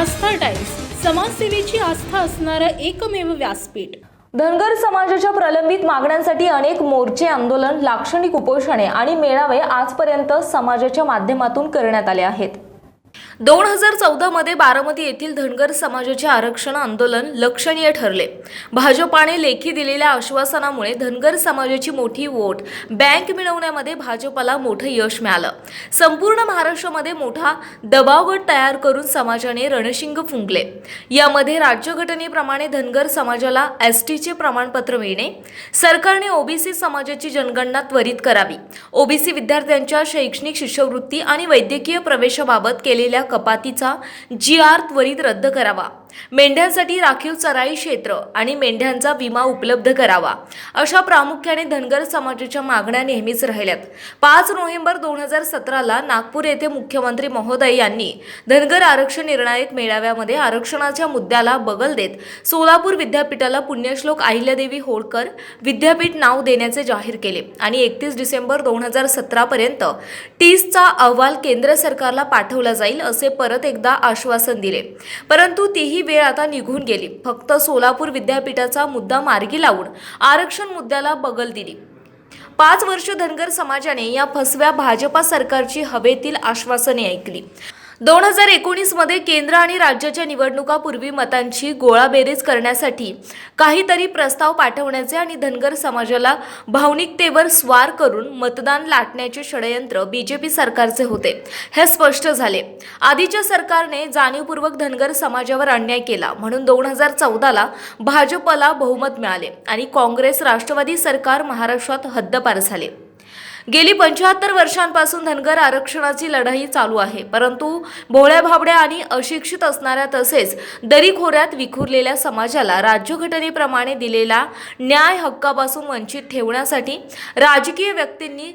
आस्था times, समाजसेवेची आस्था असणारं एकमेव व्यासपीठ। धनगर समाजाच्या प्रलंबित मागण्यांसाठी अनेक मोर्चे, आंदोलन, लाक्षणिक उपोषणे आणि मेळावे आजपर्यंत समाजाच्या माध्यमातून करण्यात आले आहेत। 2014 मध्ये बारामती येथील धनगर समाजाचे आरक्षण आंदोलन लक्षणीय ठरले। भाजपाने लेखी दिलेल्या आश्वासनामुळे धनगर समाजाची मोठी वोट बँक मिळवण्यामध्ये भाजपाला मोठं यश मिळालं। संपूर्ण महाराष्ट्रामध्ये मोठा दबावगट तयार करून समाजाने रणशिंग फुंकले। यामध्ये राज्यघटनेप्रमाणे धनगर समाजाला एसटीचे प्रमाणपत्र मिळणे, सरकारने ओबीसी समाजाची जनगणना त्वरित करावी, ओबीसी विद्यार्थ्यांच्या शैक्षणिक शिष्यवृत्ती आणि वैद्यकीय प्रवेशाबाबत केलेल्या कपातीचा GR त्वरित रद्द करावा, मेंढ्यांसाठी राखीव चराई क्षेत्र आणि मेंढ्यांचा विमा उपलब्ध करावा, अशा प्रामुख्याने धनगर समाजाच्या मागण्या नेहमीच राहिल्यात। 5 नोव्हेंबर 2017ला नागपूर येथे मुख्यमंत्री महोदय यांनी धनगर आरक्षण निर्णायक मेळाव्यामध्ये आरक्षणाच्या मुद्द्याला बगल देत सोलापूर विद्यापीठाला पुण्यश्लोक अहिल्यादेवी होळकर विद्यापीठ नाव देण्याचे जाहीर केले आणि 31 डिसेंबर 2017 पर्यंत टीसचा अहवाल केंद्र सरकारला पाठवला जाईल असे परत एकदा आश्वासन दिले। परंतु तीही वेळ आता निघून गेली। फक्त सोलापूर विद्यापीठाचा मुद्दा मार्गी लावून आरक्षण मुद्द्याला बगल दिली। 5 वर्ष धनगर समाजाने या फसव्या भाजपा सरकारची हवेतील आश्वासने ऐकली। 2019 मध्ये केंद्र आणि राज्याच्या निवडणुकापूर्वी मतांची गोळाबेरीज करण्यासाठी काहीतरी प्रस्ताव पाठवण्याचे आणि धनगर समाजाला भावनिकतेवर स्वार करून मतदान लाटण्याचे षडयंत्र बीजेपी सरकारचे होते, हे स्पष्ट झाले। आधीच्या सरकारने जाणीवपूर्वक धनगर समाजावर अन्याय केला म्हणून 2014ला भाजपला बहुमत मिळाले आणि काँग्रेस राष्ट्रवादी सरकार महाराष्ट्रात हद्दपार झाले। गेली 75 वर्षांपासून धनगर आरक्षणाची लढाई चालू आहे, परंतु भोळ्या भाबड्या आणि अशिक्षित असणाऱ्या तसेच दरीखोऱ्यात विखुरलेल्या समाजाला राज्यघटनेप्रमाणे दिलेला न्याय हक्कापासून वंचित ठेवण्यासाठी राजकीय व्यक्तींनी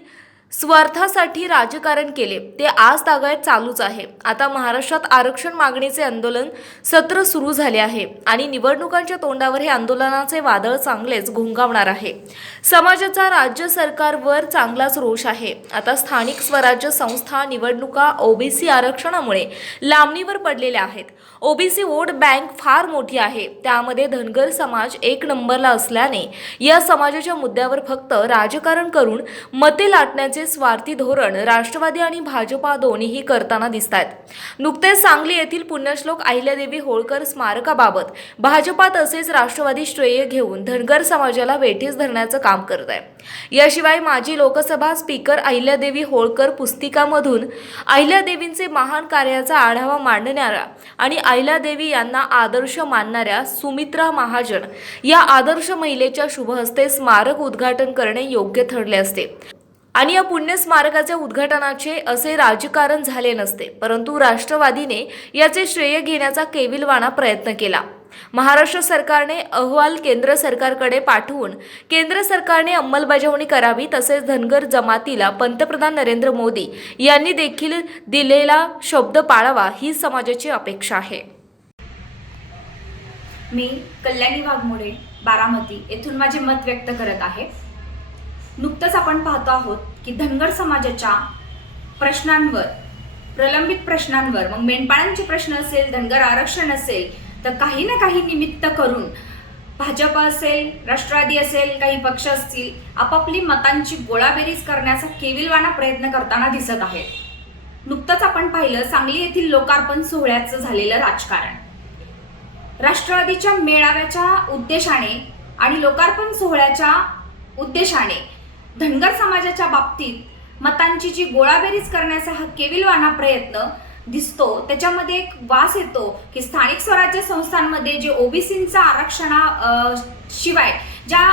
स्वार्थासाठी राजकारण केले, ते आज तागायत चालूच आहे। आता महाराष्ट्रात आरक्षण मागणीचे आंदोलन सत्र सुरू झाले आहे आणि निवडणुकांच्या तोंडावर हे आंदोलनाचे वादळ चांगलेच घुंगावणार आहे। समाजाचा राज्य सरकारवर चांगलाच रोष आहे। आता स्थानिक स्वराज्य संस्था निवडणुका ओबीसी आरक्षणामुळे लांबणीवर पडलेल्या आहेत। ओबीसी वोट बँक फार मोठी आहे, त्यामध्ये धनगर समाज 1 नंबरला असल्याने या समाजाच्या मुद्द्यावर फक्त राजकारण करून मते लाटण्याचे स्वार्थी धोरण राष्ट्रवादी आणि भाजपा दोन्हीही करताना दिसतात। नुकतेच सांगली येथील पुण्यश्लोक अहिल्यादेवी होळकर स्मारकाबाबत भाजपा तसेच राष्ट्रवादी श्रेय घेऊन धनगर समाजाला वेठीस धरण्याचं काम करत आहे। याशिवाय माजी लोकसभा स्पीकर अहिल्यादेवी होळकर पुस्तिकामधून अहिल्यादेवींचे महान कार्याचा आढावा मांडणाऱ्या आणि अहिल्यादेवी यांना आदर्श मानणाऱ्या सुमित्रा महाजन या आदर्श महिलेच्या शुभहस्ते स्मारक उद्घाटन करणे योग्य ठरले असते आणि या पुण्य स्मारकाच्या उद्घाटनाचे असे राजकारण झाले नसते, परंतु राष्ट्रवादीने याचे श्रेय घेण्याचा केविलवाणा प्रयत्न केला। महाराष्ट्र सरकारने अहवाल केंद्र सरकारकडे पाठवून केंद्र सरकारने अंमलबजावणी करावी, तसेच धनगर जमातीला पंतप्रधान नरेंद्र मोदी यांनी देखील दिलेला शब्द पाळावा ही समाजाची अपेक्षा आहे। मी कल्याणी वाघमोडे बारामती येथून माझे मत व्यक्त करत आहे। नुकतंच आपण पाहतो आहोत की धनगर समाजाच्या प्रश्नांवर, प्रलंबित प्रश्नांवर, मग मेंढपाळांचे प्रश्न असेल, धनगर आरक्षण असेल, तर काही ना काही निमित्त करून भाजप असेल, राष्ट्रवादी असेल, काही पक्ष असतील, आपापली मतांची गोळाबेरीज करण्याचा केविलवाणा प्रयत्न करताना दिसत आहेत। नुकतंच आपण पाहिलं सांगली येथील लोकार्पण सोहळ्याचं झालेलं राजकारण। राष्ट्रवादीच्या मेळाव्याच्या उद्देशाने आणि लोकार्पण सोहळ्याच्या उद्देशाने धनगर समाजाच्या बाबतीत मतांची जी गोळाबेरीज करण्याचा हा केविलवाणा प्रयत्न दिसतो, त्याच्यामध्ये एक वास येतो की स्थानिक स्वराज्य संस्थांमध्ये जे ओबीसींचा आरक्षणाशिवाय ज्या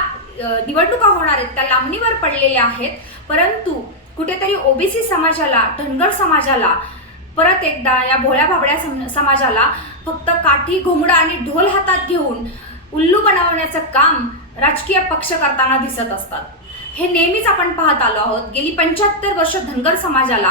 निवडणुका होणार आहेत त्या लांबणीवर पडलेल्या आहेत, परंतु कुठेतरी ओबीसी समाजाला, धनगर समाजाला परत एकदा या भोळ्या भाबड्या समाजाला फक्त काठी, घोंगडा आणि ढोल हातात घेऊन उल्लू बनवण्याचं काम राजकीय पक्ष करताना दिसत असतात। हे नेहमीच आपण पाहत आलो आहोत। गेली 75 वर्ष धनगर समाजाला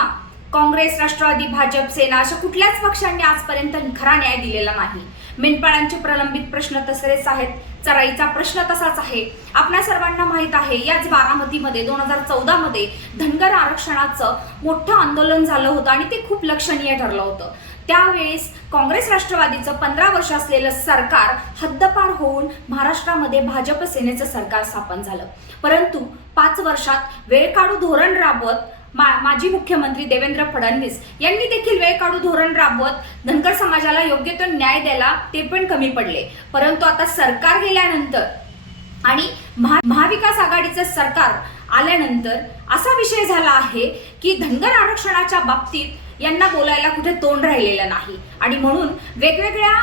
काँग्रेस, राष्ट्रवादी, भाजप, सेना अशा कुठल्याच पक्षांनी आजपर्यंत खरा न्याय दिलेला नाही। मेंढपाळांचे प्रलंबित प्रश्न तसेच आहेत, चराईचा प्रश्न तसाच आहे। आपल्या सर्वांना माहीत आहे याच बारामतीमध्ये 2014 मध्ये धनगर आरक्षणाचं मोठं आंदोलन झालं होतं आणि ते खूप लक्षणीय ठरलं होतं। त्यावेळेस काँग्रेस राष्ट्रवादीचं 15 वर्ष असलेलं सरकार हद्दपार होऊन महाराष्ट्रामध्ये भाजप सेनेचं सरकार स्थापन झालं. परंतु 5 वर्षात वेळ काढू धोरण राबवत माजी मुख्यमंत्री देवेंद्र फडणवीस यांनी देखील वेळ काढू धोरण राबवत धनगर समाजाला योग्य तो न्याय द्यायला ते पण कमी पडले. परंतु आता सरकार गेल्यानंतर आणि महाविकास आघाडीचं सरकार आल्यानंतर असा विषय झाला आहे की धनगर आरक्षणाच्या बाबतीत यांना बोलायला कुठे तोंड राहिलेलं नाही आणि म्हणून वेगवेगळ्या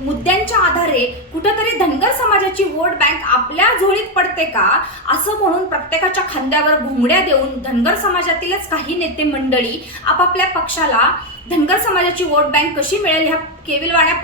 मुद्द्यांच्या आधारे कुठेतरी धनगर समाजाची वोट बँक आपल्या झोळीत पडते का असं म्हणून प्रत्येकाच्या खांद्यावर घोंगड्या देऊन धनगर समाजातीलच काही नेते मंडळी आपापल्या पक्षाला धनगर समाजाची वोट बँक कशी मिळेल ह्या केविलवाण्या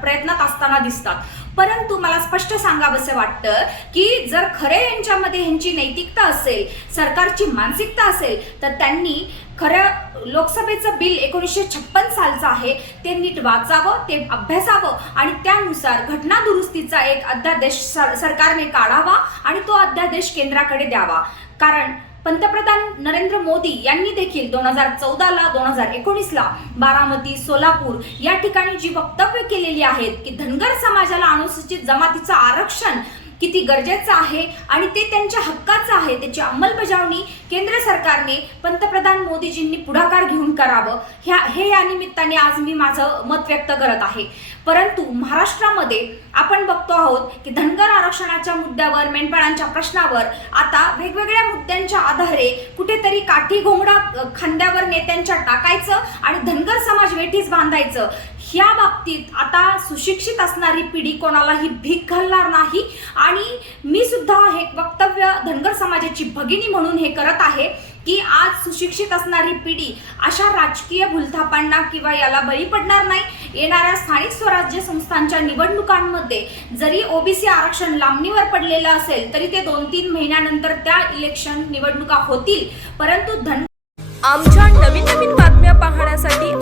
प्रयत्नात असताना दिसतात. परंतु मला स्पष्ट सांगावंसे वाटतं की जर खरे यांच्यामध्ये ह्यांची नैतिकता असेल, सरकारची मानसिकता असेल तर त्यांनी खरं लोकसभेचं बिल 1956 सालचं आहे ते नीट वाचावं, ते अभ्यासावं आणि त्यानुसार घटना दुरुस्तीचा एक अध्यादेश सरकारने काढावा आणि तो अध्यादेश केंद्राकडे द्यावा. कारण पंतप्रधान नरेंद्र मोदी यांनी देखील 2014ला 2019ला बारामती, सोलापूर या ठिकाणी जी वक्तव्य केलेली आहेत की धनगर समाजाला अनुसूचित जमातीचं आरक्षण किती गरजेचं आहे आणि ते त्यांच्या हक्काचं आहे, त्याची अंमलबजावणी केंद्र सरकारने पंतप्रधान मोदीजींनी पुढाकार घेऊन करावं हे या निमित्ताने आज मी माझं मत व्यक्त करत आहे. परंतु महाराष्ट्रामध्ये आपण बघतो आहोत की धनगर आरक्षणाच्या मुद्द्यावर, मेंढपाळांच्या प्रश्नावर आता वेगवेगळ्या मुद्द्यांच्या आधारे कुठेतरी काठी घोंगडा खांद्यावर नेत्यांच्या टाकायचं आणि धनगर समाज वेठीस बांधायचं. ह्या बाबतीत आता सुशिक्षित असणारी पिढी कोणालाही भीक घालणार नाही आणि मी सुद्धा हे वक्तव्य धनगर समाजाची भगिनी म्हणून हे करत आहे की आज सुशिक्षित असणारी पिढी अशा राजकीय भूलथापांना किंवा याला बळी पडणार नाही. येणाऱ्या स्थानिक स्वराज्य संस्थांच्या निवडणुकांमध्ये जरी ओबीसी आरक्षण लांबणीवर पडलेलं असेल तरी ते 2-3 महिन्यानंतर त्या निवडणुका होतील. परंतु आमच्या नवीन बातम्या पाहण्यासाठी